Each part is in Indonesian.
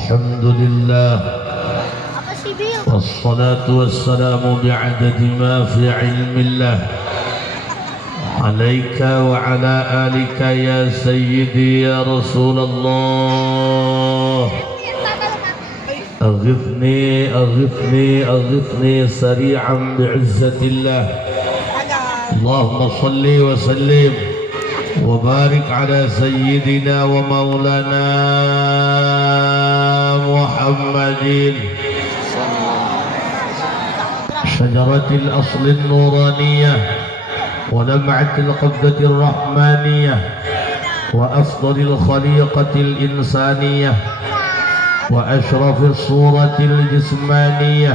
الحمد لله والصلاة والسلام بعدد ما في علم الله عليك وعلى آلك يا سيدي يا رسول الله. أغثني أغثني أغثني سريعا بعزة الله. اللهم صل وسلم وبارك على سيدنا ومولانا محمد شجرة الأصل النورانية ولمعة القبضة الرحمانية وأفضل الخليقة الإنسانية وأشرف الصورة الجسمانية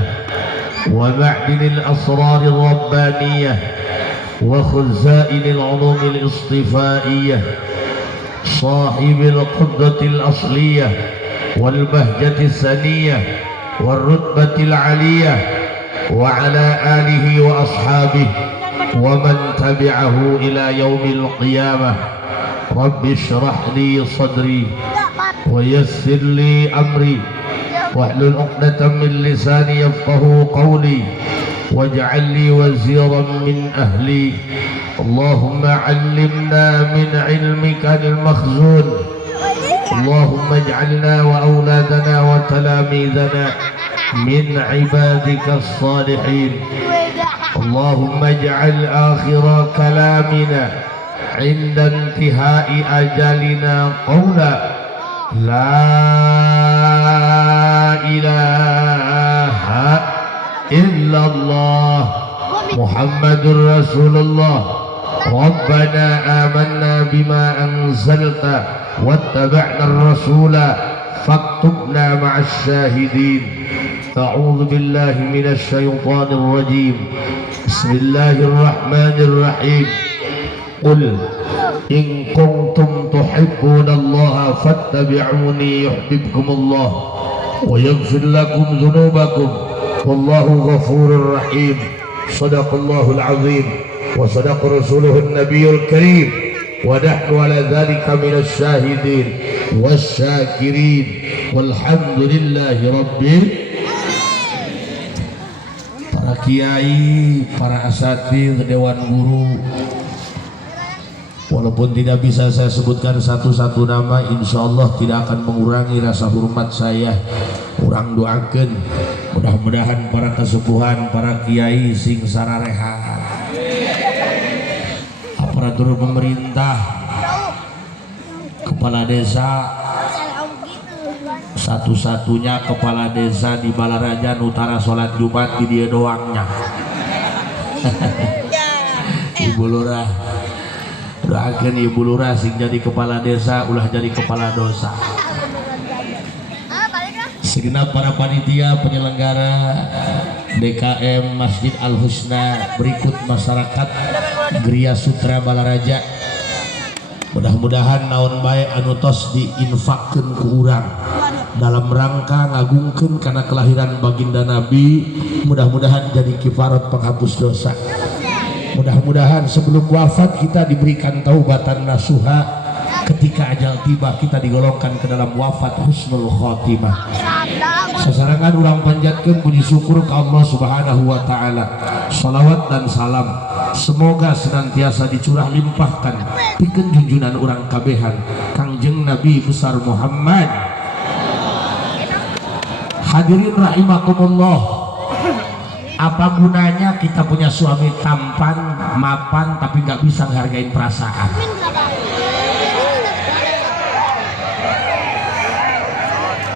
ومعدن الأسرار الربانية وخزائن العلوم الاصطفائية صاحب القبضة الأصلية والبهجة السنية والرتبة العلية وعلى آله وأصحابه ومن تبعه إلى يوم القيامة. رب اشرح لي صدري ويسر لي أمري واحلل عقدة من لساني يفقه قولي واجعل لي وزيرا من أهلي. اللهم علمنا من علمك المخزون. اللهم اجعلنا وأولادنا وتلاميذنا من عبادك الصالحين. اللهم اجعل آخر كلامنا عند انتهاء أجلنا قولا لا إله إلا الله محمد رسول الله. ربنا آمنا بما أنزلت واتبعنا الرسول فاكتبنا مع الشاهدين. أعوذ بالله من الشيطان الرجيم. بسم الله الرحمن الرحيم. قل إن كنتم تحبون الله فاتبعوني يحببكم الله ويغفر لكم ذنوبكم والله غفور رحيم. صدق الله العظيم وصدق رسوله النبي الكريم ونحن على ذلك من الشاهدين والشاكرين والحمد لله رب. Para kiai, para asatidz, dewan guru, walaupun tidak bisa saya sebutkan satu-satu nama, insya Allah tidak akan mengurangi rasa hormat saya. Urang doakeun mudah-mudahan para kesepuhan, para kiai sing sarareha, aparatur pemerintah, kepala desa, satu-satunya kepala desa di Balaraja Utara sholat Jumat di dia doangnya. Ibu Lurah, doakan Ibu Lurah sing jadi kepala desa ulah jadi kepala dosa. Segenap para panitia penyelenggara DKM Masjid Al Husna berikut masyarakat Gria Sutra Balaraja, mudah-mudahan naon bae anu tos diinfakkeun ku urang dalam rangka ngagungkeun karena kelahiran baginda Nabi, mudah-mudahan jadi kifarat penghapus dosa. Mudah-mudahan sebelum wafat kita diberikan taubatan nasuha, ketika ajal tiba kita digolongkan ke dalam wafat husnul khotimah. Sasarangan urang panjatkeun puji syukur ke Allah Subhanahu wa taala. Shalawat dan salam semoga senantiasa dicurah limpahkan pikeun junjunan urang kabehan Kangjeng Nabi besar Muhammad. Hadirin rahimakumullah, apa gunanya kita punya suami tampan, mapan, tapi nggak bisa menghargai perasaan?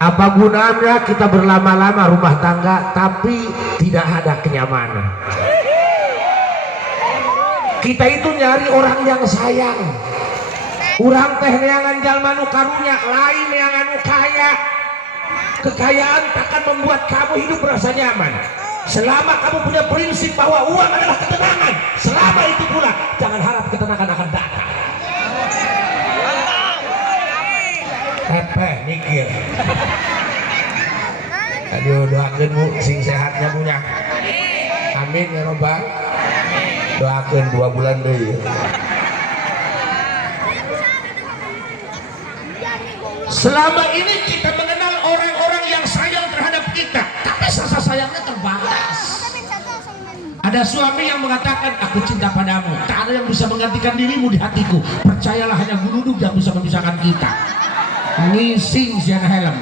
Apa gunanya kita berlama-lama rumah tangga, tapi tidak ada kenyamanan? Kita itu nyari orang yang sayang. Urang teh neangan jalma nu karunya, lain neangan nu kaya. Kekayaan takkan membuat kamu hidup merasa nyaman. Selama kamu punya prinsip bahwa uang adalah ketenangan, selama itu pula jangan harap ketenangan akan datang. Tepeh mikir. Aduh, doakeun Bu sing sehatnya punya. Amin ya robbal. Doakeun 2 bulan deui. Selama ini kita mengenal orang-orang sayangnya terbatas. Ada suami yang mengatakan aku cinta padamu, tak ada yang bisa menggantikan dirimu di hatiku. Percayalah hanya gunung yang bisa memisahkan kita. Ngising siang helm.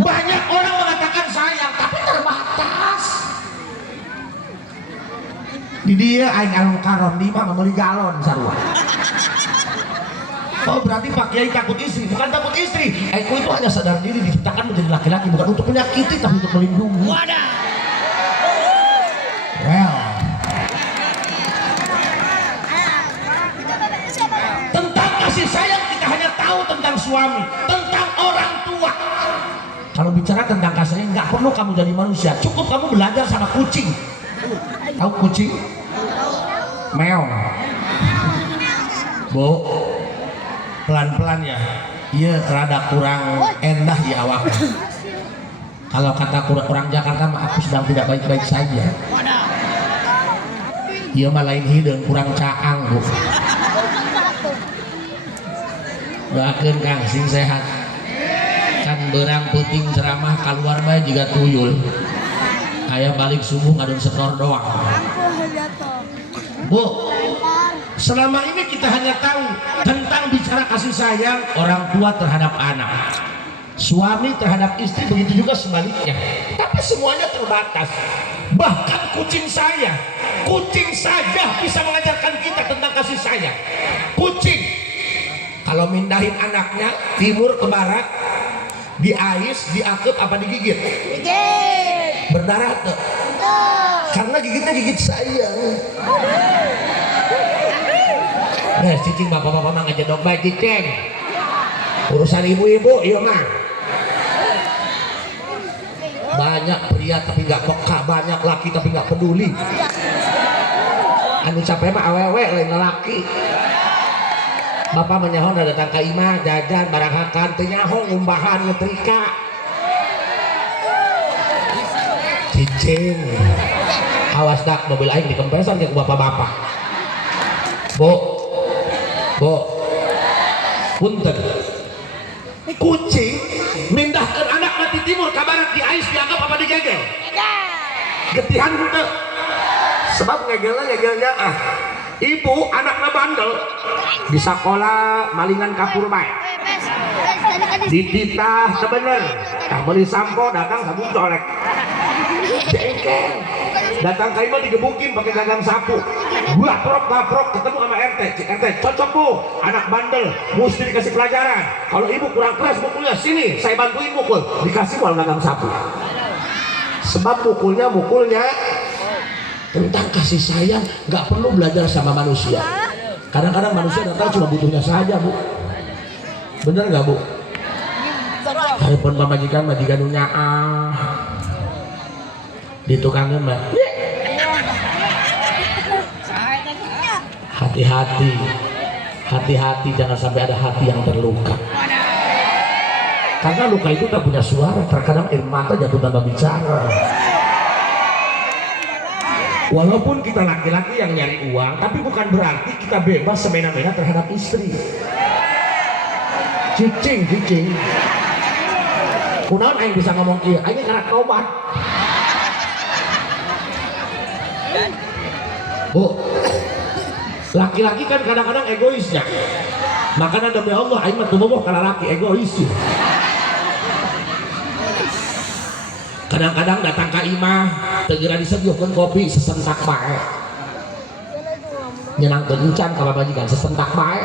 Banyak orang mengatakan sayang tapi terbatas. Di dia aing alun karon 5 ngameli galon sarua. Oh berarti Pak Kiai takut istri, bukan takut istri. Eko itu hanya sadar diri diciptakan menjadi laki-laki bukan untuk menyakiti tapi untuk melindungi. Wadah. Well. Tentang kasih sayang kita hanya tahu tentang suami, tentang orang tua. Kalau bicara tentang kasih sayang nggak perlu kamu jadi manusia, cukup kamu belajar sama kucing. Tahu kucing? Meong. Bu. Pelan-pelan ya, iya rada kurang endah di awak. Kalau kata orang Jakarta mah aku sedang tidak baik-baik saja. Iya mah lain hidung kurang caang bu. Doakeun Kang sing sehat. Kan berang puting ceramah keluar bae juga tuyul. Kayak balik subuh ngadon setor doang. Bu, selama ini kita hanya tahu tentang bicara kasih sayang orang tua terhadap anak, suami terhadap istri, begitu juga sebaliknya. Tapi semuanya terbatas. Bahkan kucing saja bisa mengajarkan kita tentang kasih sayang. Kucing kalau mindahin anaknya timur ke barat, diais, diakep apa digigit? Gigit. Berdarah tuh. Karena gigitnya gigit sayang. Nah, cicing bapak-bapak mah ngejedok baik cicing. Urusan ibu-ibu, iya mah. Banyak pria tapi nggak peka, banyak laki tapi nggak peduli. Anu capek mah awewe lain laki. Bapak menyahon ada datang ka imah jajan barang hakan teu nyaho ngumbahan ngetrika. Cicing. Awas dak mobil aing dikempesan ke bapak-bapak. Bu, punten. Kucing mindahkan anak mati timur ke barat di ais dianggap apa digegel? Getihan gitu. Sebab ngegelnya ibu anaknya bandel di sekolah malingan kapur bae. Dititah sebener. Tah beli sampo datang sabun colek. Jengkel. Datang ke imah digebukin pakai gagang sapu. Baprok ketemu sama RT. RT cocok bu, anak bandel mesti dikasih pelajaran. Kalau ibu kurang keras mukulnya, sini saya bantuin mukul. Dikasih malah gagang sapu. Sebab mukulnya tentang kasih sayang nggak perlu belajar sama manusia. Kadang-kadang manusia datang cuma butuhnya saja bu. Bener nggak bu? Haripun pamajikan majikannya di tukangnya mbak. Hati-hati jangan sampai ada hati yang terluka. Karena luka itu tak punya suara, terkadang air mata jatuh tanpa bicara. Walaupun kita laki-laki yang nyari uang, tapi bukan berarti kita bebas semena-mena terhadap istri. Cicing. Kunaon aing bisa ngomong kieu? Aing karena tobat. Bu, laki-laki kan kadang-kadang egois ya. Makanya demi Allah aing mah teu boboh kana laki egois. Kadang-kadang datang ke imah tegera disediakan kopi sesentak bae. Nyenangkeun encan ka babajikan sesentak bae.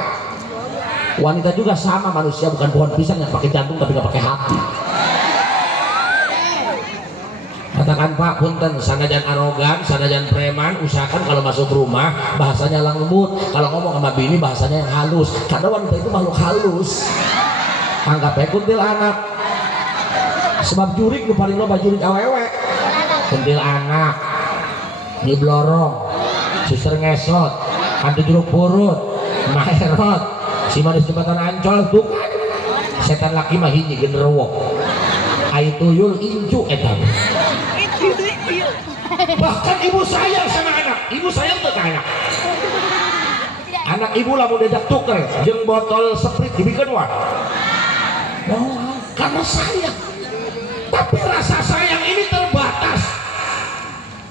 Wanita juga sama, manusia bukan pohon pisang yang pakai jantung tapi nggak pakai hati. Katakan Pak punten, sanajan arogan, sanajan preman, usahakan kalau masuk rumah bahasanya lembut. Kalau ngomong sama bini bahasanya yang halus. Karena wanita itu makhluk halus. Anggap aja kuntil anak. Sebab jurik nu paling loba jurik awewe. Kuntil anak, nyiblorong, suster ngesot, hantu jeruk purut, maherot, si manis jembatan Ancol tuh. Setan laki mah hiji genderuwo. Ai tuyul incu etam. Bahkan ibu sayang sama anak, ibu sayang ke anak. Anak ibu lamun diajak tuker jeung botol Sprite dibikeun wae. karena sayang. Tapi rasa sayang ini terbatas.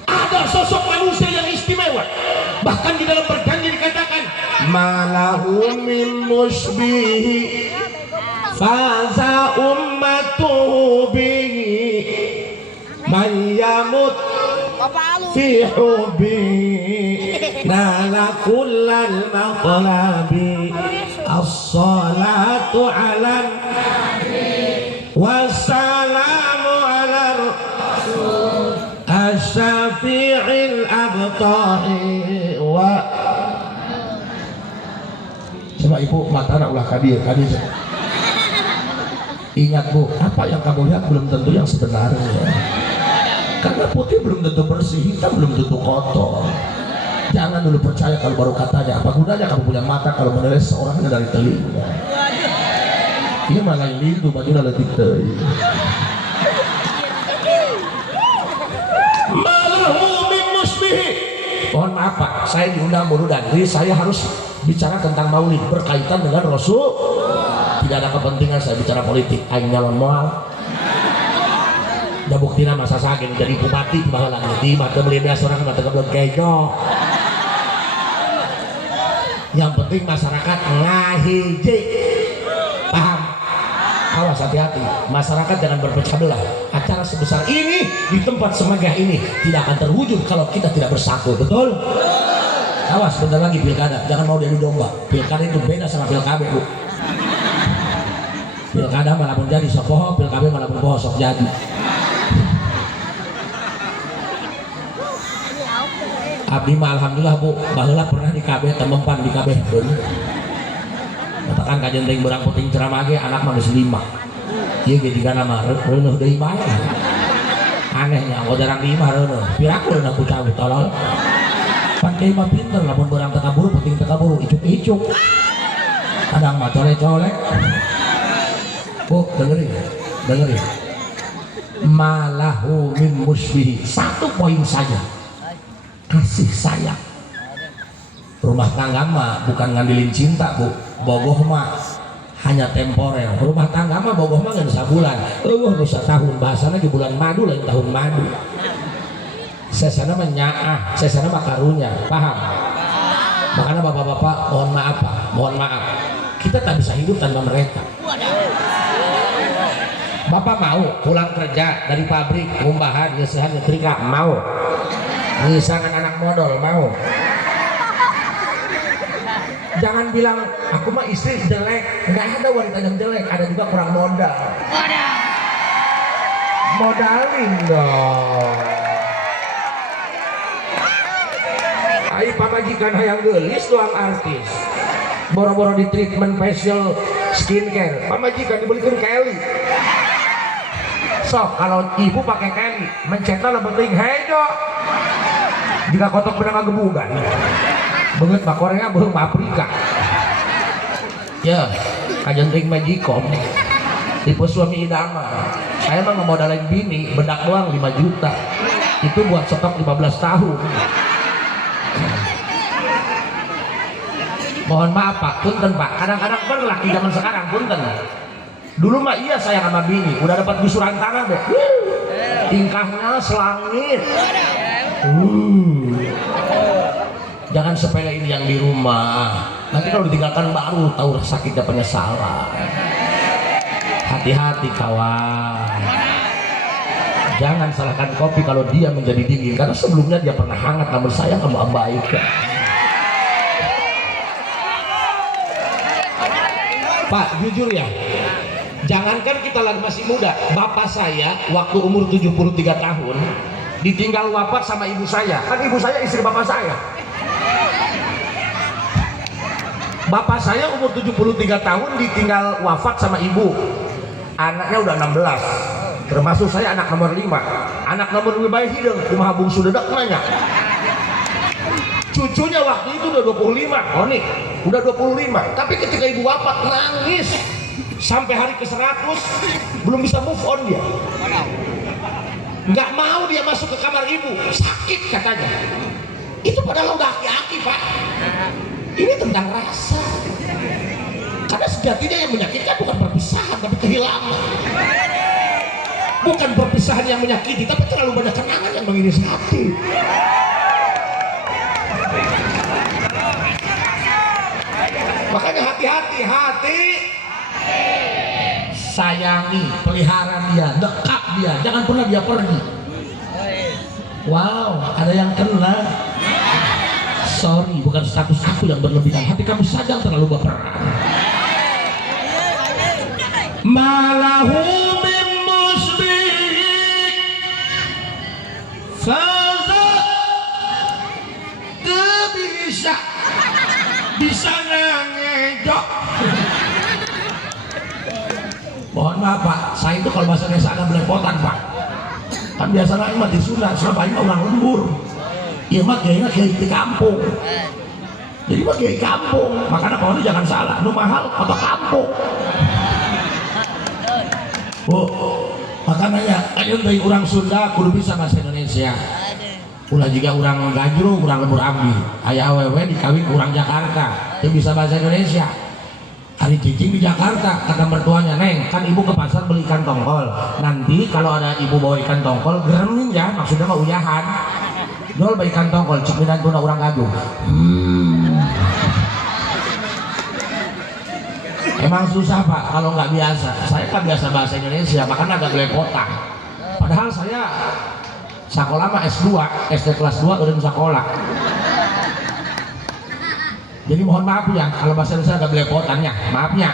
Ada sosok manusia yang istimewa, bahkan di dalam perjanjian dikatakan malahu min musbihi faza ummatuhu bihi man yamut fi hubbihi nala kullal maqlabi as-salatu ala wassalamu ala asy-syafi'il abtahi wa. Coba ibu mata anak ulah kadir. Ingat bu, apa yang kamu lihat belum tentu yang sebenarnya. Karena putih belum tentu bersih, hitam belum tentu kotor. Jangan dulu percaya kalau baru katanya. Apa gunanya kamu punya mata kalau menilai seorang dari telinga? Ini malah yang itu baju lebih teh. Mohon maaf Pak, saya diundang Boru Dandri, saya harus bicara tentang maulid berkaitan dengan Rasul. Tidak ada kepentingan saya bicara politik. Aing nyalon moal. Da buktina masa saking jadi bupati baheula di mata melindas orang mata kebelet kejo. Yang penting masyarakat ngahiji. Paham? Awas hati-hati, masyarakat jangan berpecah belah. Acara sebesar ini di tempat semegah ini tidak akan terwujud kalau kita tidak bersatu, betul? Awas, bentar lagi pilkada, jangan mau diadu domba. Pilkada itu beda sama pilkada bu. Pilkada malah menjadi sok poho, pilkada malah berpoho sok jadi. Abdi mah alhamdulillah bu, baheula pernah di KB temempan di KB pun. Katakan kajian ting berang puting ceramah ge anak mah geus 5. Ieu ge digana mah reuneuh deui bae. Anehnya anggo jarang 5 reuneuh. Pirakeun aku cawe tolol. Pan kieu mah pinter lamun berang teu kaburu puting teu kaburu icuk-icuk. Kadang mah colek-colek. Bu, dengerin. Malahu min musbihi. Satu poin saja. Kasih sayang. Rumah tangga mah bukan ngandelin cinta bu, bogoh mah hanya temporer. Rumah tangga mah bogoh mah nggak bisa bulan, nusa tahun, bahasanya di bulan madu lain tahun madu. Sesana mah nyaah, sesana mah karunya, paham? Makanya bapak-bapak mohon maaf, kita tak bisa hidup tanpa mereka. Bapak mau pulang kerja dari pabrik, ngumbahan, ngesihan, nyetrika, mau ngisangan anak modal, mau. Jangan bilang aku mah istri jelek, nggak ada wanita yang jelek, ada juga kurang modal. Modalin dong. Ai pamajikan hayang geulis doang artis. Boro-boro di treatment facial skincare, pamajikan dibelikan Kelly. Sok kalau ibu pakai Kelly, mencetna lebih penting hejo. Jika kotok benang gebugan. Banget Pak Korea belum Afrika ya kajenting majikom tipe suami idaman. Saya mah ngemodalin bini bedak doang 5 juta itu buat stok 15 tahun. Mohon maaf Pak, punten Pak, kadang-kadang kan laki zaman sekarang punten. Dulu mah iya saya sama bini udah dapat gusuran tangan deh, tingkahnya selangit. Jangan sepelein yang di rumah. Nanti kalau ditinggalkan baru tahu sakitnya penyesalan. Hati-hati kawan. Jangan salahkan kopi kalau dia menjadi dingin karena sebelumnya dia pernah hangat namun saya kamu abaikan. Pak, jujur ya. Jangankan kita lagi masih muda, bapak saya waktu umur 73 tahun ditinggal wafat sama ibu saya. Kan ibu saya istri bapak saya. Bapak saya umur 73 tahun ditinggal wafat sama ibu. Anaknya udah 16. Termasuk saya anak nomor 5. Anak nomor 5 bayi hidung, kumaha bungsu dedak nanya. Cucunya waktu itu udah 25. Oh nih, udah 25. Tapi ketika ibu wafat nangis. Sampai hari ke-100 belum bisa move on dia. Nggak mau dia masuk ke kamar ibu, sakit katanya. Itu padahal udah aki-aki Pak. Ini tentang rasa. Karena sejatinya yang menyakitkan bukan perpisahan tapi kehilangan. Bukan perpisahan yang menyakiti tapi terlalu banyak kenangan yang mengiris hati. Makanya hati-hati, sayangi, pelihara dia, dekat dia, jangan pernah dia pergi. Wow, ada yang kena. Sorry, bukan status aku yang berlebihan, hati kamu saja terlalu baperan. Malahu min musbih faza bisa ngejok. Mohon maaf Pak, saya itu kalau bahasa desa agak belepotan Pak. Kan biasanya mah di Surabaya orang lembur. Iya mah kayaknya kayak di kampung. Jadi mah kayak kampung. Makanya kalau jangan salah, nu mahal apa kampung. Bu, makanya ayo dari orang Sunda kudu bisa bahasa Indonesia. Ulah juga orang Gajru, orang lembur abdi. Ayah awewe dikawin orang Jakarta, dia bisa bahasa Indonesia. Hari cicing di Jakarta, kata mertuanya, Neng, kan ibu ke pasar beli ikan tongkol. Nanti kalau ada ibu bawa ikan tongkol, geremin ya, maksudnya mah uyahan. Jual bawa ikan tongkol, cemilan tuna orang Gadung. Emang susah Pak, kalau nggak biasa. Saya kan biasa bahasa Indonesia, makanya agak belepotan. Padahal saya sekolah mah S2, SD kelas 2 udah sekolah. Jadi mohon maaf ya kalau bahasa Indonesia agak belepotannya, maafnya.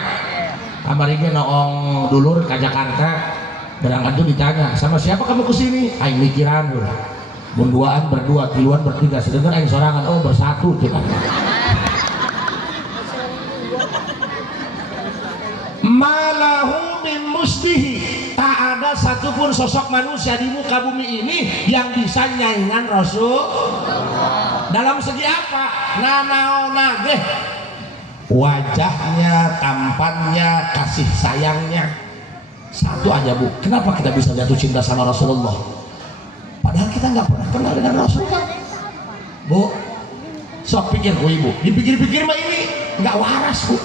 Kamarinya noong dulur ke Jakarta, berangkat tuh ditanya, sama siapa kamu kesini? Aing mikiran dulu. Munduaan berdua, tiluan bertiga, sedangkan aing sorangan, oh bersatu kita. Malahu min musbihi, tak ada satupun sosok manusia di muka bumi ini yang bisa nyaingan Rasul. Dalam segi apa? Nanaonage, wajahnya, tampannya, kasih sayangnya. Satu aja Bu, kenapa kita bisa jatuh cinta sama Rasulullah? Padahal kita nggak pernah kenal dengan Rasulullah. Bu, sok pikir Bu Ibu, dipikir-pikir mah ini nggak waras Bu.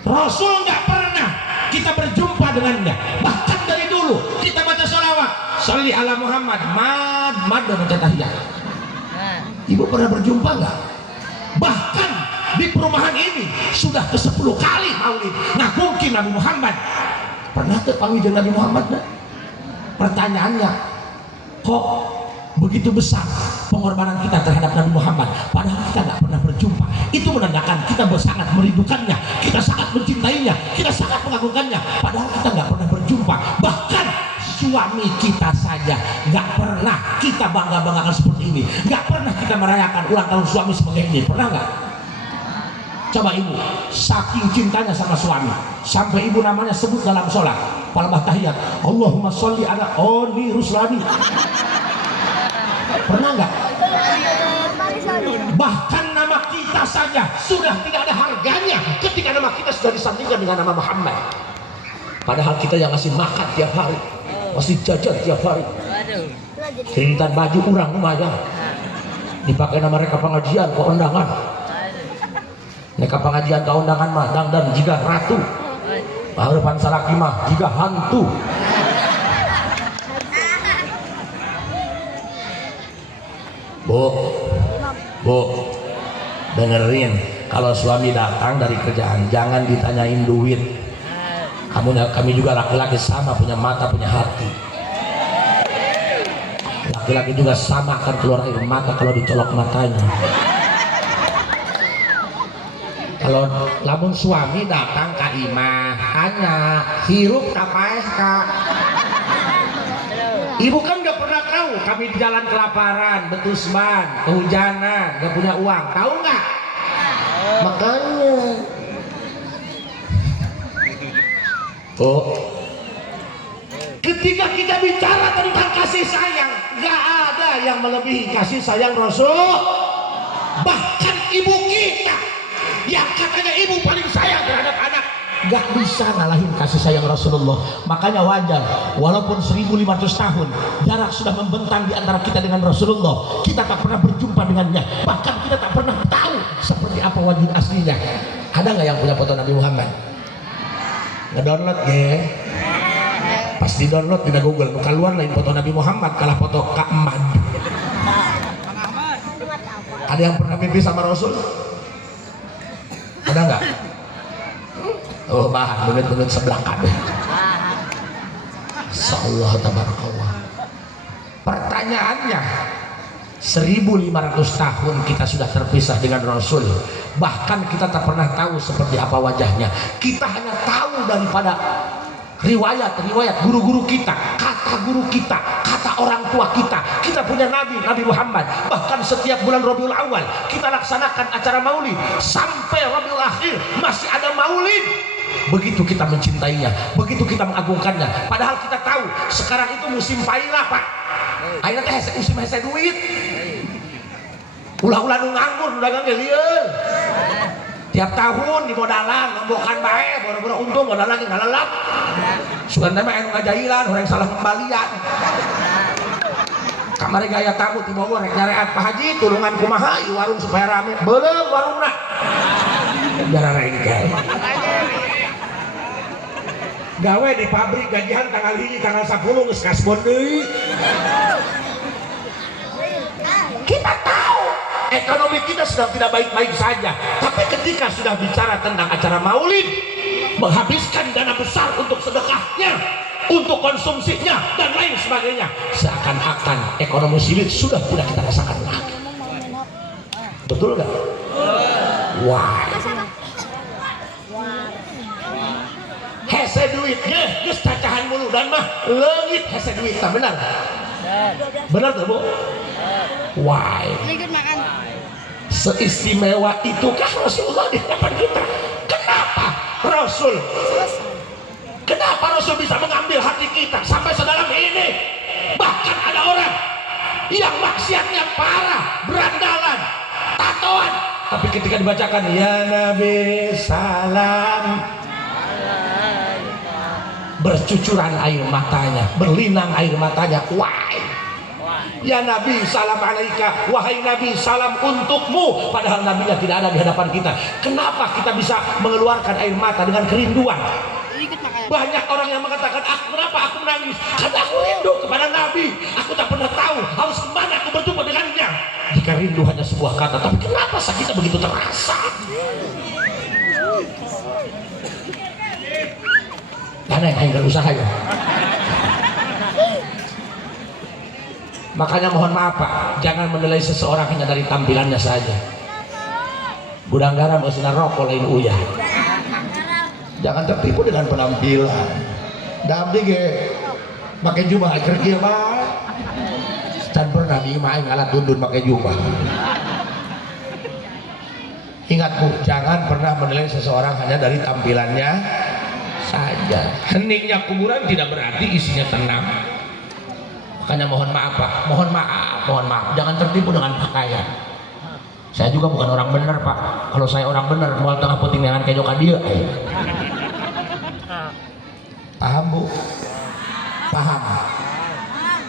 Rasul nggak pernah kita berjumpa dengannya. Bahkan dari dulu kita baca sholawat, sholli ala Muhammad, mad dan baca tahiyat. Ibu pernah berjumpa nggak? Bahkan di perumahan ini sudah ke-10 kali maulid ngagungkin Nabi Muhammad. Pernah terpanggil Nabi Muhammad? Nah? Pertanyaannya, kok begitu besar pengorbanan kita terhadap Nabi Muhammad padahal kita nggak pernah berjumpa? Itu menandakan kita sangat merindukannya, kita sangat mencintainya, kita sangat mengagungkannya padahal kita nggak pernah berjumpa. Bahkan suami kita saja nggak pernah kita bangga-banggakan seperti ini, nggak pernah kita merayakan ulang tahun suami sebagai ini. Pernah nggak? Coba ibu, saking cintanya sama suami sampai ibu namanya sebut dalam sholat palembah tahiyat, Allahumma sholli ala Oni Ruslani. Pernah nggak? Bahkan nama kita saja sudah tidak ada harganya ketika nama kita sudah disandingkan dengan nama Muhammad. Padahal kita yang ngasih makan tiap hari, masih jajan tiap hari. Serintan baju urang lumayan dipakai nama mereka pengajian ke undangan. Mereka pengajian ke undangan mah dan jika ratu harapan salaki mah jika hantu. Bu, dengerin, kalau suami datang dari kerjaan jangan ditanyain duit. Kami juga laki-laki sama, punya mata, punya hati. Laki-laki juga sama akan keluar air mata kalau dicolok matanya. Kalau lamun suami datang ke imah hanya hirup kapaeh kak. Ibu kan gak pernah tahu kami di jalan kelaparan, betusman, kehujanan, gak punya uang, tahu nggak? Makanya ketika kita bicara tentang kasih sayang, gak ada yang melebihi kasih sayang Rasul. Bahkan ibu kita yang katanya ibu paling sayang terhadap anak gak bisa ngalahin kasih sayang Rasulullah. Makanya wajar walaupun 1500 tahun jarak sudah membentang di antara kita dengan Rasulullah, kita tak pernah berjumpa dengannya, bahkan kita tak pernah tahu seperti apa wajah aslinya. Ada nggak yang punya foto Nabi Muhammad? Ngedownload ya? Pas di download di Google, nu keluar lain foto Nabi Muhammad kalah foto Kak Ahmad. Ada yang pernah mimpi sama Rasul? Ada nggak? Oh bahan bener-bener sebelah kabeh. Insyaallah tabarakallah. Pertanyaannya, 1500 tahun kita sudah terpisah dengan Rasul. Bahkan kita tak pernah tahu seperti apa wajahnya. Kita hanya tahu daripada riwayat guru-guru kita, kata guru kita, kata orang tua kita. Kita punya Nabi Muhammad. Bahkan setiap bulan Rabiul Awal kita laksanakan acara maulid. Sampai Rabiul Akhir masih ada maulid. Begitu kita mencintainya, begitu kita mengagungkannya. Padahal kita tahu sekarang itu musim pailah, Pak. Ayeuna teh musim hese duit. Ulah-ulah nu nganggur, nu dagang ge lieur. Tiap tahun di modalan ngombokan bae, boro-boro untung modalan ge ngalelap. Sugan teh mah anu ngajailan, horeng salah kembalian. Kamari gaya tamu di Bogor rek nyareat Pak Haji tulungan kumaha ieu warung supaya rame. Beuleum warungna. Biar rek gawe. Gawe di pabrik gajian tanggal 1 tanggal 10 geus kasbon deui. Kita tahu ekonomi kita sedang tidak baik-baik saja, tapi ketika sudah bicara tentang acara maulid, menghabiskan dana besar untuk sedekahnya, untuk konsumsinya dan lain sebagainya, seakan-akan ekonomi sulit sudah tidak kita rasakan lagi. Betul nggak? Wah, hese duit geus cacahan mulu dan mah leungit hese duit, tak benar? Benar tuh Bu? Why? Seistimewa itukah Rasulullah di hadapan kita? Kenapa Rasul bisa mengambil hati kita sampai sedalam ini? Bahkan ada orang yang maksiatnya parah, berandalan, tatoan, tapi ketika dibacakan ya Nabi salam, bercucuran air matanya, berlinang air matanya. Why? Ya Nabi salam alaika, wahai Nabi salam untukmu. Padahal Nabinya tidak ada di hadapan kita. Kenapa kita bisa mengeluarkan air mata dengan kerinduan? Banyak orang yang mengatakan, kenapa aku menangis? Karena aku rindu kepada Nabi. Aku tak pernah tahu harus kemana aku berjumpa dengannya. Jika rindu hanya sebuah kata, tapi kenapa sakitnya begitu terasa? Karena yang enggak usaha ya. Makanya mohon maaf Pak, jangan menilai seseorang hanya dari tampilannya saja. Gudang garam sinar rokok lain uyah. Jangan tertipu dengan penampilan. Dambi ge pakai jubah kerja Pak. Dan pernah di main ngalat dundun pakai jubah. Ingat Bu, jangan pernah menilai seseorang hanya dari tampilannya saja. Heningnya kuburan tidak berarti isinya tenang. Makanya mohon maaf Pak, mohon maaf, jangan tertipu dengan pakaian. Saya juga bukan orang benar Pak. Kalau saya orang benar, mau tengah puting dengan kayak joka dia. Paham Bu? Paham.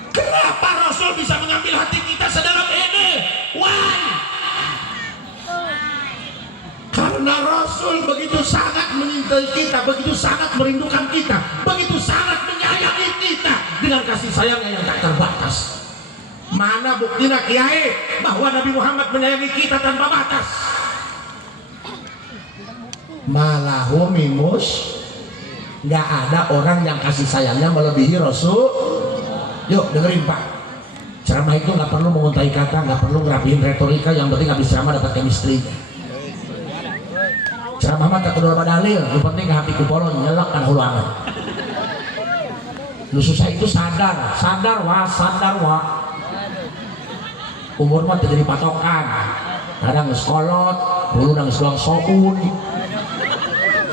Kenapa Rasul bisa mengambil hati kita sedalam ini? Why? Karena Rasul begitu sangat menyintai kita, begitu sangat merindukan kita, begitu sangat menyayangi kita dengan kasih sayangnya yang tak terbatas. Mana buktinya Kiai bahwa Nabi Muhammad menyayangi kita tanpa batas? Malahu mimus, nggak ada orang yang kasih sayangnya melebihi Rasul. Yuk dengerin Pak, ceramah itu nggak perlu menguntai kata, nggak perlu ngerapihin retorika, yang penting habis ceramah dapat chemistry-nya. Ceramah mah tak kedua dalil, yang penting ke hati kupolon nyelak kan hulangan. Lu susah itu sadar wa. Umur mah jadi patokan. Kadang sekolot, dulu nang sekolah soun.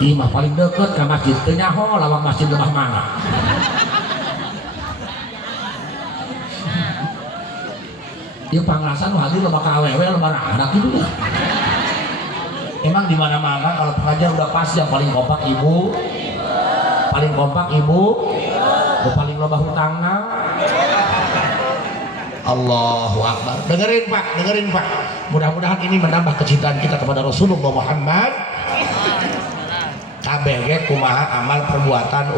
Imah paling deket ke masjid teu nyaho lawang masjid Lembah Mangga. Ieu panglasan hadir loba ka awewe loba anak gitu ya. Emang di mana-mana kalau pengajar udah pas yang paling kompak ibu, paling loba hutangna. Allahu Akbar. Dengerin Pak. Mudah-mudahan ini menambah kecintaan kita kepada Rasulullah Muhammad. Kabeh ge kumaha amal perbuatan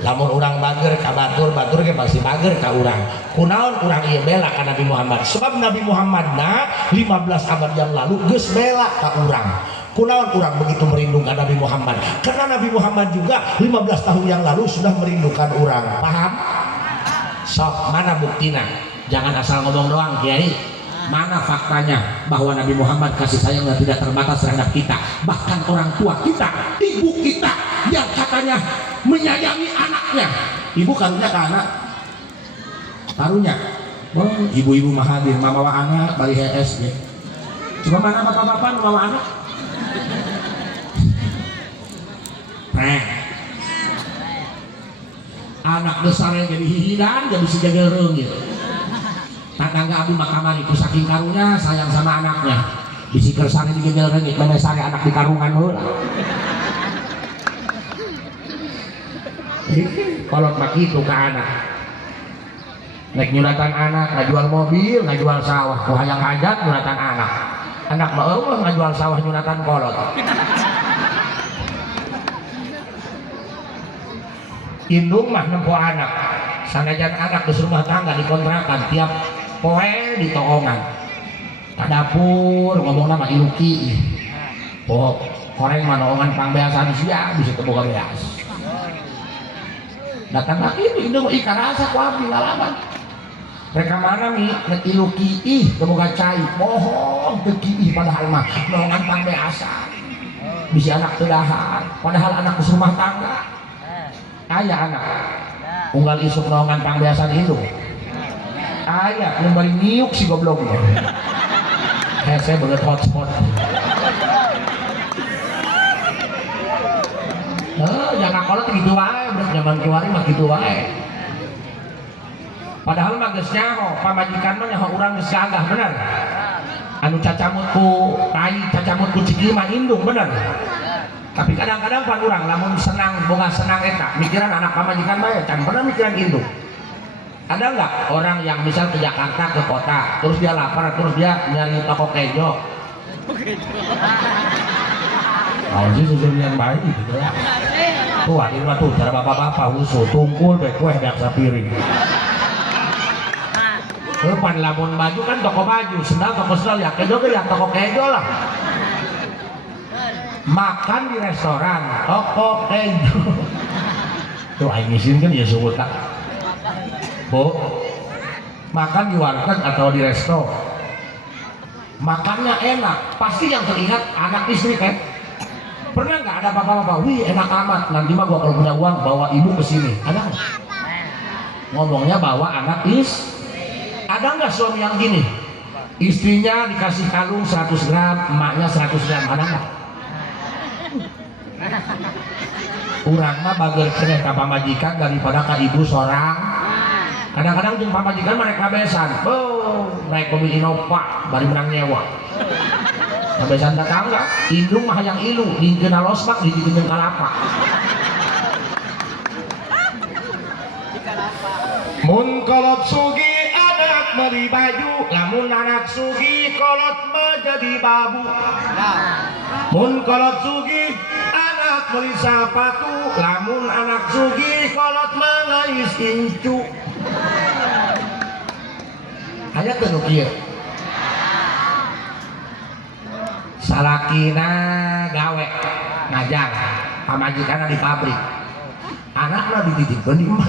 lamun urang bager ka batur ge pasti bager ka urang. Kunaon urang ieu bela ka Nabi Muhammad? Sebab Nabi Muhammad 15 abad yang lalu geus bela ka urang. Kunaon urang begitu merindukan Nabi Muhammad? Karena Nabi Muhammad juga 15 tahun yang lalu sudah merindukan urang. Paham? Sok mana buktina? Jangan asal ngomong doang, Kiai. Mana faktanya bahwa Nabi Muhammad kasih sayangnya tidak terbatas terhadap kita, bahkan orang tua kita, ibu kita yang katanya menyayangi anaknya. Ibu karunya ke anak, karunya ibu-ibu mah hadir mamawa anak bari HS ya. Coba mana bapak-bapak mamawa anak? Anak besarnya jadi hihiran, jadi si jagereng gitu. Tetangga abdi makamari ku saking karunya sayang sama anaknya. Bisi kersane digegelreung geus mana sare anak di karungan heula. Kolot mah kitu ka anak. Nek nyuratan anak ngajual mobil, ngajual sawah, ku hayang hajat nyuratan anak. Anak mah eueuh ngajual sawah nyuratan kolot. Indung mah nempo anak. Sanajan anak geus rumah tangga dikontrakan tiap poe di toongan ka dapur ngomong nama iluki koreng manoongan pangbeasan sia bisa terbuka beas datang lagi ini indung ikan rasa ku abdi ngalaman mereka mana nih nek iluki terbuka cai bohong teki padahal mah noongan pangbeasan bisa anak tedahan padahal anak ke rumah tangga ayah anak unggal isuk noongan pangbeasan indung ayah kembali niuk si goblok saya banget hotspot jangan kolot gitu wae zaman kemari mah gitu wae padahal mah geus nyaho pamajikan mah nyaho urang geus gagah bener anu cacamut ku tai cacamut ku ciki mah indung bener tapi kadang-kadang pan urang lamun senang boga senang eta mikiran anak pamajikan mah can bener mikiran indung. Ada nggak orang yang misal ke Jakarta ke kota, terus dia lapar, terus dia nyari toko kejo? Oh sih susun yang baik gitu ya. Tuh hadir mah tuh cara bapak-bapak usul, tungkul baik kue dak sapiring. Pan lamun baju kan toko baju, sendal toko sendal ya kejo ke ya toko kejo lah. Makan di restoran, toko kejo. Tuh aing isin kan ya suwut tak. Bu, makan di warteg atau di resto makannya enak pasti yang terlihat anak istri kan pernah nggak ada bapak-bapak wih enak amat nanti mah gua kalau punya uang bawa ibu ke sini ada nggak ngomongnya bawa anak ada nggak suami yang gini istrinya dikasih kalung 100 gram emaknya 100 gram ada nggak urang mah bager keneh ka pamajikan daripada ka ibu seorang kadang-kadang jeung pamajikan mereka besan naik mobil Innova bari menang nyewa besan tetangga indung mah hayang ilu dingkeun losmak dijikeun kalapa mun kolot sugi anak beli baju lamun anak sugi kolot menjadi babu mun kolot sugi anak beli sepatu lamun anak sugi kolot mengais incu hanya tenuk ieu salakina gawe ngajak pamajikanna di pabrik anakna dititipkeun di mana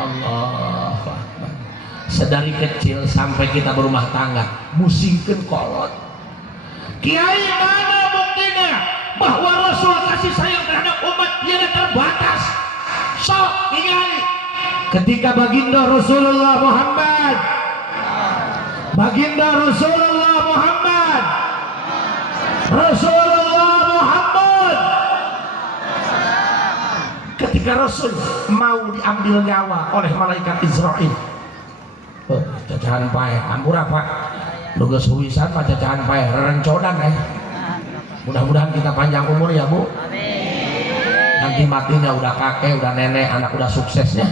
Allah sedari kecil sampai kita berumah tangga musingkeun kolot kiai mana buktinya bahwa Rasul kasih sayang terhadap umat tiada terbatas sok kiai ketika baginda Rasulullah Muhammad ketika Rasul mau diambil nyawa oleh malaikat Israel cacahan pae ampura pak nugas huwisan pak cacahan pae rencodan mudah-mudahan kita panjang umur ya bu nanti matinya udah kakek udah nenek anak udah suksesnya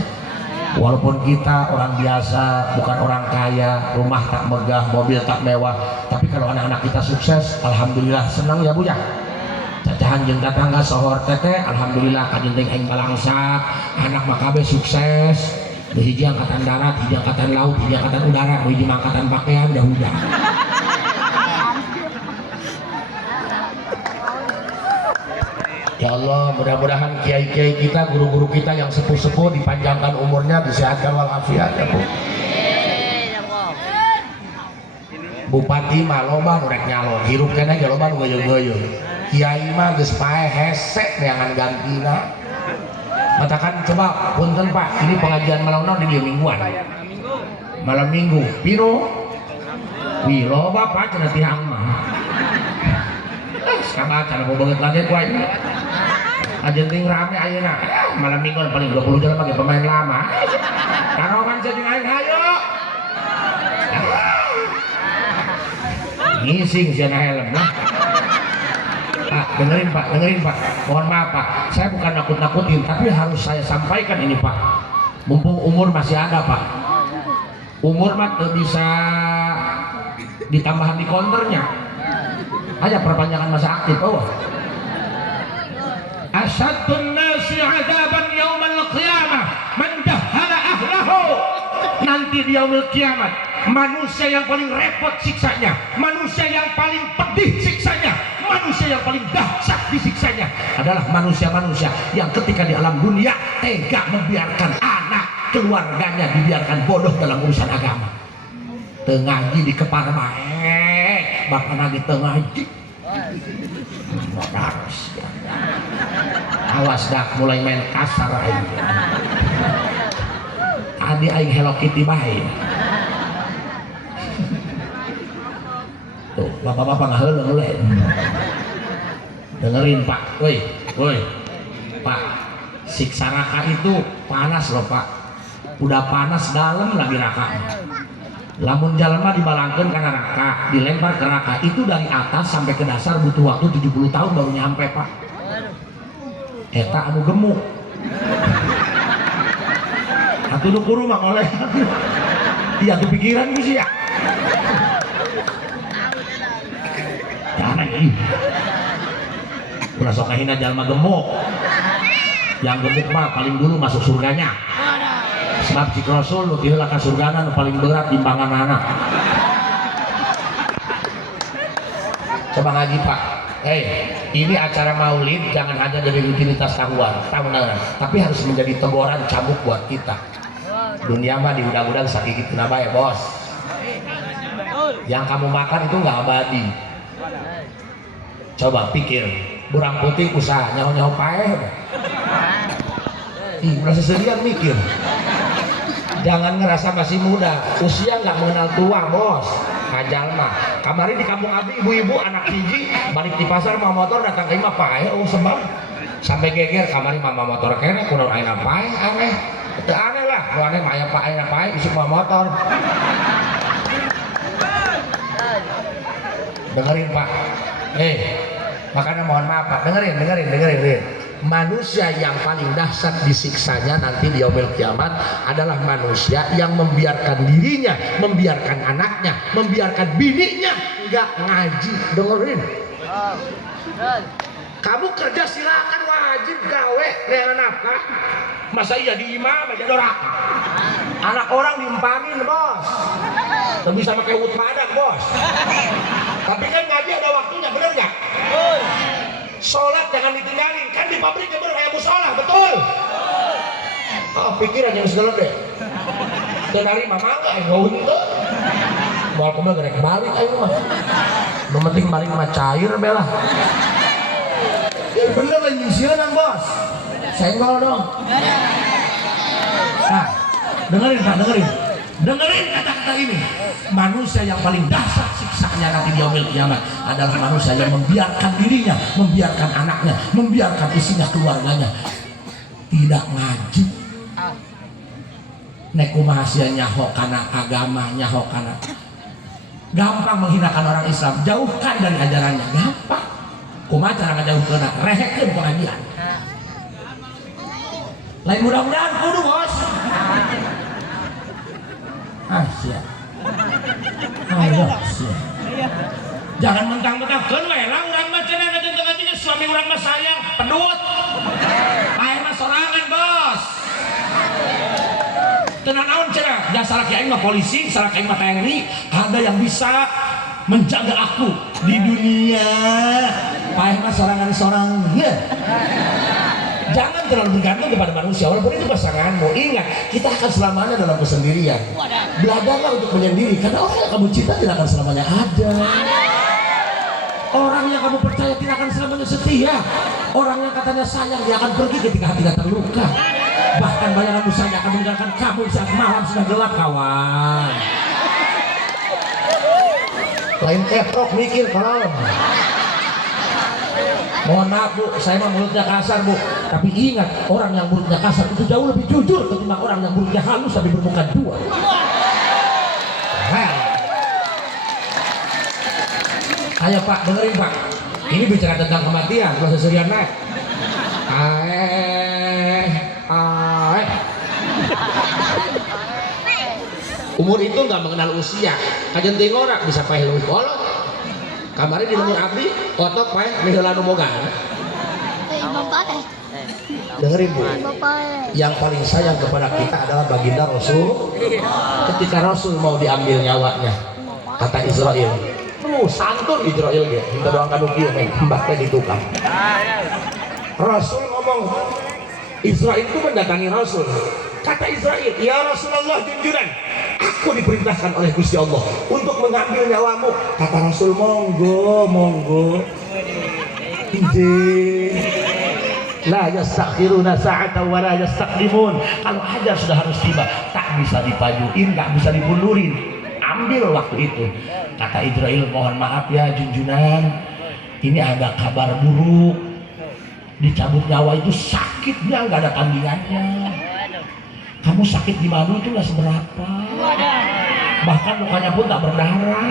Walaupun kita orang biasa, bukan orang kaya, rumah tak megah, mobil tak mewah, tapi kalau anak-anak kita sukses, alhamdulillah senang ya Bu ya. Cacahan jeung tetangga sohor teteh, alhamdulillah kajengting aing balangsak, anak makabe sukses. Hiji angkatan darat, hiji angkatan laut, hiji angkatan udara, hiji angkatan pakaian, dah udah. Ya Allah, mudah-mudahan kiai-kiai kita, guru-guru kita yang sepuh-sepuh dipanjangkan umurnya, disehatkan walafiat ya Bu. Bupati mah loba nu rek nyalon, hirup keneh ge loba nu geuyeung-geuyeung. Kiai mah geus pae hese neangan gantina. Katakan coba punten Pak, ini pengajian malam naon di dia mingguan. Malam minggu, piro? Wih, loba Pak cenah tihang mah. Sama cara mau banget lagi kuai. Ajenting rame ayeuna. Malam minggu paling 20 jalan pakai pemain lama. Karongan jadi aing hayo. Ngising sia helm lah. Pak, dengerin Pak. Mohon maaf Pak, saya bukan nakut-nakutin, tapi harus saya sampaikan ini Pak. Mumpung umur masih ada Pak. Umur mah bisa ditambahan di counternya. Aja perpanjangan masa aktif oh. Asyadun nasi adaban yaumal qiyamah man dahala ahlahu. Nanti di yaumul kiamat manusia yang paling repot siksanya, manusia yang paling pedih siksanya, manusia yang paling dahsyat disiksanya adalah manusia-manusia yang ketika di alam dunia tega membiarkan anak keluarganya dibiarkan bodoh dalam urusan agama. Tengaji di kepala baik, bapak lagi tengaji. Harus. Awas dah mulai main kasar aja. Tadi aing Hello Kitty bae. Tuh, bapak-bapak ngaheuleuh heuleuh. Dengerin Pak, woi, Pak, siksa neraka itu panas loh Pak. Udah panas dalam lagi neraka. Lamun jalma dibalangkeun ka neraka, dilempar ke neraka itu dari atas sampai ke dasar butuh waktu 70 tahun baru nyampe Pak. Eta anu gemuk. Atuh nu kuru mah oleh. Iya tuh pikiran geus ya. Jangan ini. Ulah sok kahina jalma gemuk. Yang gemuk mah paling dulu masuk surganya. Sebab cik Rasul nu tiheula ka surgana nu paling berat timbanganana. Coba ngaji Pak. Ini acara maulid jangan hanya jadi rutinitas tahunan, tapi harus menjadi teguran cambuk buat kita. Dunia mah diundang-undang sakit gitu ya bos. Yang kamu makan itu nggak abadi. Coba pikir, burang putih usaha nyaho-nyaho paeh. Merasa sendirian mikir. Jangan ngerasa masih muda, usia nggak mengenal tua bos. Kajal mah. Kemarin di kampung Abi ibu-ibu anak hiji balik di pasar mau motor datang ke imah paeh sebab sampai geger kemarin mama motor kene kunaon ayeuna paeh aneh. Teu aneh lah, lu aneh mah aya paeh isuk mah motor. Dengerin Pak. Makanya mohon maaf Pak, dengerin. Manusia yang paling dahsyat disiksanya nanti di yaumil kiamat adalah manusia yang membiarkan dirinya, membiarkan anaknya, membiarkan bininya nggak ngaji. Dengerin. Kamu kerja silakan wajib gawe dengan nafkah. Masa iya di imam aja doraka. Anak orang diimpanin bos. Gak bisa pakai wud madak bos. Tapi kan ngaji ada waktunya, bener nggak? Sholat jangan ditinggalin, kan di pabrik bener kayak musola, betul? Pikiran yang segala deh. Dari mama enggak gaun tuh. Mau kemana gerek balik ayo mah. Yang penting balik mah cair bela. Ya bener lah nyisianan bos. Senggol dong. Nah, dengerin kata-kata ini. Manusia yang paling dahsyat siksanya nanti di yaumil kiamat adalah manusia yang membiarkan dirinya, membiarkan anaknya, membiarkan istrinya, keluarganya tidak ngaji. Nek kumaha sia nyaho kana agama, nyaho kana. Gampang menghinakan orang Islam, jauhkan dari ajarannya, gampang. Kumaha cara ngajauhkeunna? Rehekeun pengajian. Lain mudah-mudahan kudu bos. Asia. Ayo sia. Jangan mentang-mentangkeun we lah urang mah cenah ngajeng-ngajeng suami urang mah sayang, pedut. Ae mah sorangan, Bos. Tenan naon cenah? Da salaki aing mah polisi, salaki aing mah TNI, ada yang bisa menjaga aku di dunia. Ae mah sorangan-sorangan. Jangan terlalu bergantung kepada manusia, walaupun itu pasanganmu. Ingat, kita akan selamanya dalam kesendirian. Belajarlah untuk menyendiri, karena orang yang kamu cinta tidak akan selamanya ada. Orang yang kamu percaya tidak akan selamanya setia. Orang yang katanya sayang, dia akan pergi ketika hatinya terluka. Bahkan bayanganmu saja akan meninggalkan kamu saat malam sudah gelap, kawan. Lain keprok mikir kalau. Mohon maaf Bu, saya mah mulutnya kasar Bu. Tapi ingat, orang yang mulutnya kasar itu jauh lebih jujur ketimbang orang yang mulutnya halus tapi bermuka dua. Ayo Pak, dengerin Pak. Ini bicara tentang kematian, proses serian naik. Umur itu nggak mengenal usia. Kajen tingora bisa paeh leuwih kolot. Kemarin di nomor abdi, otot paeh miheula nu boga. Dengerin Bu, yang paling sayang kepada kita adalah baginda Rasul. Ketika Rasul mau diambil nyawanya, kata Israel, santun Israel ge, minta doang kanu kieu meh, mbah teh ditukang. Rasul ngomong, Israel itu mendatangi Rasul. Kata Israel, ya Rasulullah junjuran, aku diperintahkan oleh Gusti Allah untuk mengambil nyawamu. Kata Rasul, monggo, monggo. La yastakhiruna sa'atan wa la yastaqdimun. Kalau ajar sudah harus tiba, tak bisa dipajuin, tak bisa dimundurin. Ambil waktu itu. Kata Israel, mohon maaf ya junjunan, ini ada kabar buruk. Dicabut nyawa itu sakitnya nggak ada tandingannya. Kamu sakit di madu itu nggak seberapa, bahkan lukanya pun tak berdarah.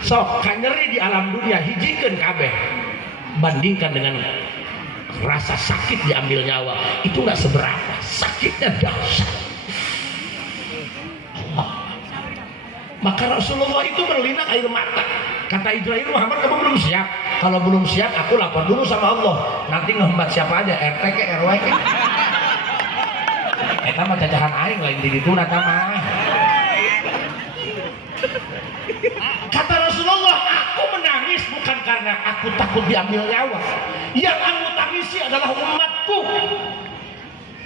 Sok nyeri di alam dunia hijikeun kabeh, bandingkan dengan rasa sakit diambil nyawa itu nggak seberapa, sakitnya dahsyat. Maka Rasulullah itu berlinang air mata. Kata Israel, Muhammad kamu belum siap. Kalau belum siap, aku lapor dulu sama Allah. Nanti ngehambat siapa aja, RT ke RW ke. Eta mah cacahan aing lain di ditu nata mah. Kata Rasulullah, aku menangis bukan karena aku takut diambil nyawa. Yang aku tangisi adalah umatku.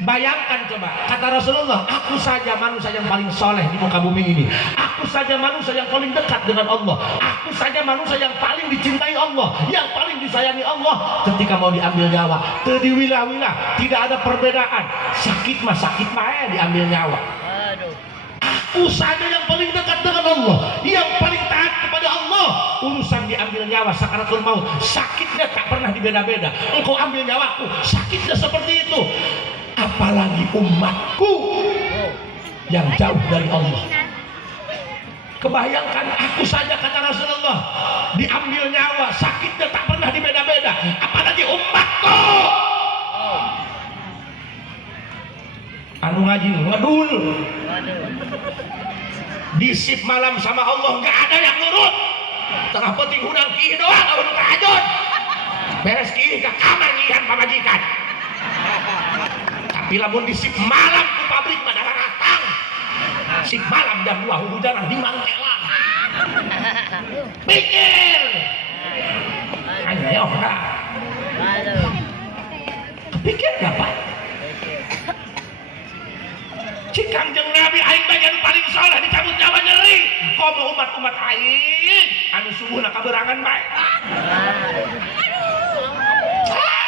Bayangkan coba, kata Rasulullah, aku saja manusia yang paling soleh di muka bumi ini. Aku saja manusia yang paling dekat dengan Allah. Aku saja manusia yang paling dicintai Allah, yang paling disayangi Allah. Ketika mau diambil nyawa, tediwilah-wilah, tidak ada perbedaan. Sakit mah sakit mah diambil nyawa. Aku saja yang paling dekat dengan Allah, yang paling taat kepada Allah. Urusan diambil nyawa, sakaratul maut, sakitnya tak pernah dibeda-beda. Engkau ambil nyawaku, sakitnya seperti itu. Apalagi umatku yang jauh dari Allah. Kebayangkan aku saja, kata Rasulullah, diambil nyawa, sakitnya tak pernah dibeda-beda. Apalagi umatku. Anu ngaji ngedul. Di sip malam sama Allah nggak ada yang nurut. Tengah penting hudang kieu doang anu tahajud. Beres kieu ka kamar nyihan pamajikan. Tapi lamun di sip malam ku pabrik pada ratang. Sip malam jam 2 hujanan di mangkelan. Pikir. Ayo ora. Pikir apa? Cikang jeung Nabi aing bagian paling saleh dicabut nyawa nyeri. Komo umat-umat aing anu subuhna kaberangan bae.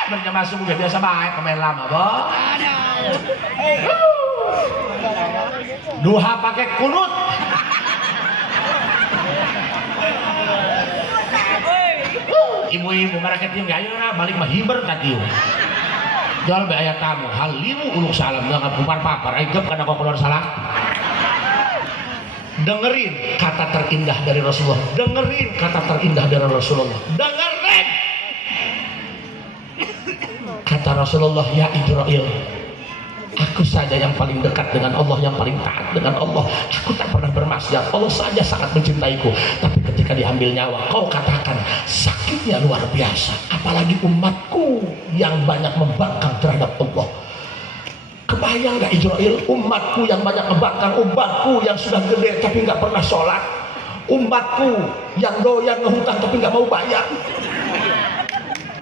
Berjamaah subuh biasa bae pemain lama, Bo. Duha pakai kunut. Ibu-ibu mereka tiung ayeuna balik mah hiber ka tiung. Jual be aya tamu, halimu uluk salam jangan pupar papar, aigep kana kok keluar salah. Dengerin kata terindah dari Rasulullah. Dengerin kata terindah dari Rasulullah. Dengerin Kata Rasulullah, ya Idrail, aku saja yang paling dekat dengan Allah, yang paling taat dengan Allah. Aku tak pernah bermaksiat. Allah saja sangat mencintaiku. Tapi ketika diambil nyawa, kau katakan sakitnya luar biasa. Apalagi umatku yang banyak membangkang terhadap Allah. Kebayang gak Idrail, umatku yang banyak membangkang, umatku yang sudah gede tapi gak pernah sholat, umatku yang doyan ngehutang tapi gak mau bayar.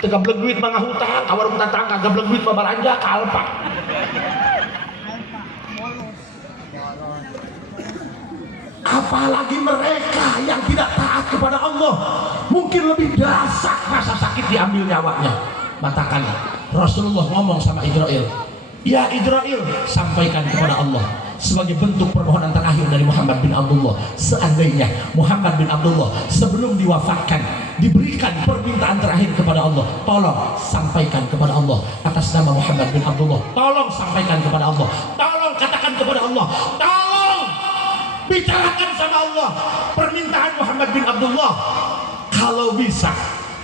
Gablek duit mah ngahutang, kawarung tatangga gablek duit mah belanja kalpa. Apalagi mereka yang tidak taat kepada Allah, mungkin lebih dahsyat rasa sakit diambil nyawanya. Katakan Rasulullah ngomong sama Idrail, ya Idrail, sampaikan kepada Allah sebagai bentuk permohonan terakhir dari Muhammad bin Abdullah. Seandainya Muhammad bin Abdullah sebelum diwafatkan diberikan permintaan terakhir kepada Allah, tolong sampaikan kepada Allah atas nama Muhammad bin Abdullah. Tolong sampaikan kepada Allah, tolong katakan kepada Allah, tolong bicarakan sama Allah permintaan Muhammad bin Abdullah. Kalau bisa,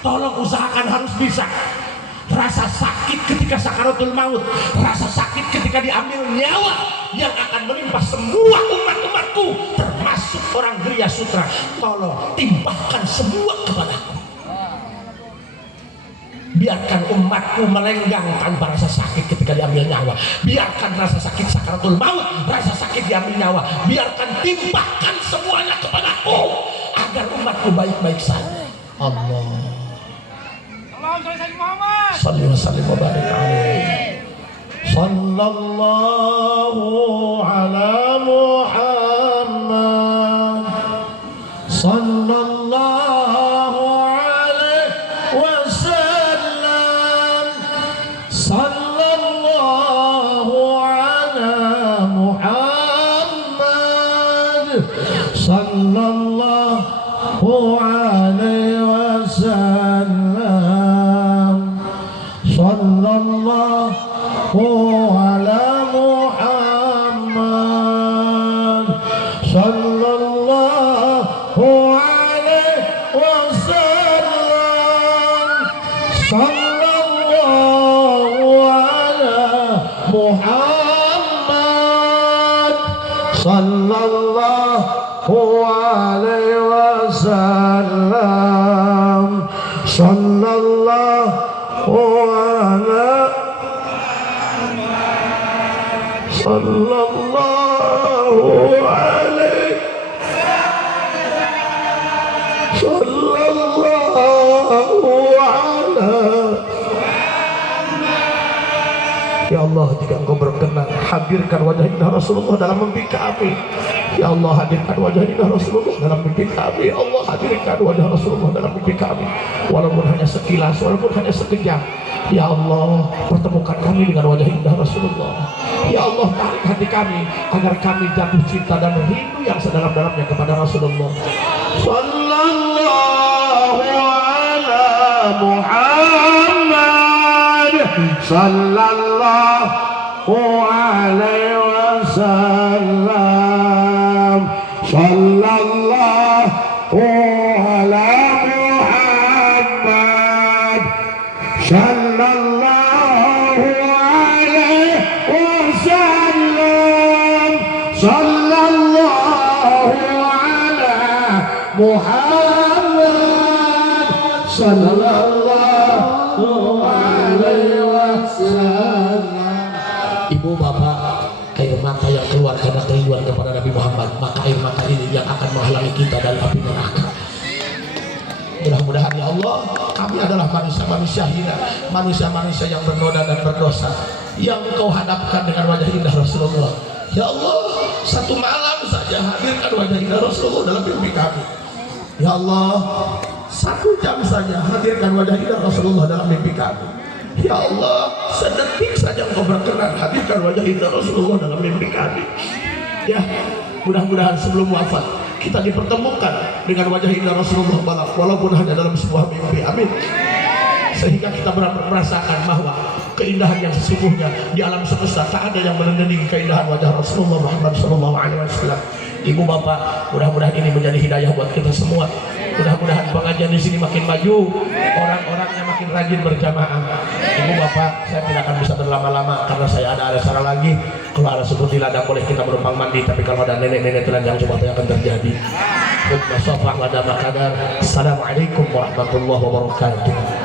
tolong usahakan harus bisa. Rasa sakit ketika sakaratul maut, rasa sakit ketika diambil nyawa yang akan menimpa semua umat-umatku, termasuk orang Gria Sutra, tolong timpahkan semua kepadaku. Biarkan umatku melenggang tanpa rasa sakit ketika diambil nyawa. Biarkan rasa sakit sakaratul maut, rasa sakit diambil nyawa, biarkan timpahkan semuanya kepadaku agar umatku baik-baik saja. Allah. Sallallahu alaihi wa barik. Sallallahu ala Muhammad. Sallallahu alaihi wasallam. Sallallahu ala Muhammad. Sallallahu alaihi wasallam. Sallallahu ala Muhammad. Sallallahu alaihi wasallam. Sallallahu ala Muhammad. Sallallahu alaihi wasallam. Sallallahu ala Sallallahu alaihi Sallallahu ala. Ya Allah, jika Engkau berkenan, hadirkan wajah indah Rasulullah dalam mimpi kami. Ya Allah, hadirkan wajah indah Rasulullah dalam mimpi kami. Ya Allah, hadirkan wajah Rasulullah dalam mimpi kami, walaupun hanya sekilas, walaupun hanya sekejap. Ya Allah, pertemukan kami dengan wajah indah Rasulullah. Ya Allah, tarik hati kami agar kami jatuh cinta dan rindu yang sedalam-dalamnya kepada Rasulullah. Sallallahu ala Muhammad. Sallallahu alaihi wasallam. Sallallahu ala Muhammad. Sallallahu alaihi wasallam. Sallallahu ala Muhammad. Sallallahu alaihi wasallam. Ibu bapak, air mata yang keluar karena kerinduan kepada Nabi Muhammad, maka air mata ini yang akan menghalangi kita dari api neraka. Mudah-mudahan ya Allah, kami adalah manusia-manusia hina, manusia-manusia yang bernoda dan berdosa, yang Engkau hadapkan dengan wajah indah Rasulullah. Ya Allah, satu malam saja hadirkan wajah indah Rasulullah dalam mimpi kami. Ya Allah, 1 jam saja hadirkan wajah indah Rasulullah dalam mimpi kami. Ya Allah, sedetik saja Engkau berkenan hadirkan wajah indah Rasulullah dalam mimpi kami. Ya, mudah-mudahan sebelum wafat kita dipertemukan dengan wajah indah Rasulullah walaupun hanya dalam sebuah mimpi. Amin. Sehingga kita merasakan bahwa keindahan yang sesungguhnya di alam semesta tak ada yang menandingi keindahan wajah Rasulullah Muhammad SAW. Ibu bapak, mudah-mudahan ini menjadi hidayah buat kita semua. Mudah-mudahan pengajian di sini makin maju, orang-orangnya makin rajin berjamaah. Ibu bapak, saya tidak akan bisa berlama-lama karena saya ada acara lagi. Kalau ada seperti ladang boleh kita menumpang mandi, tapi kalau ada nenek-nenek telanjang coba yang akan terjadi. Assalamualaikum warahmatullahi wabarakatuh.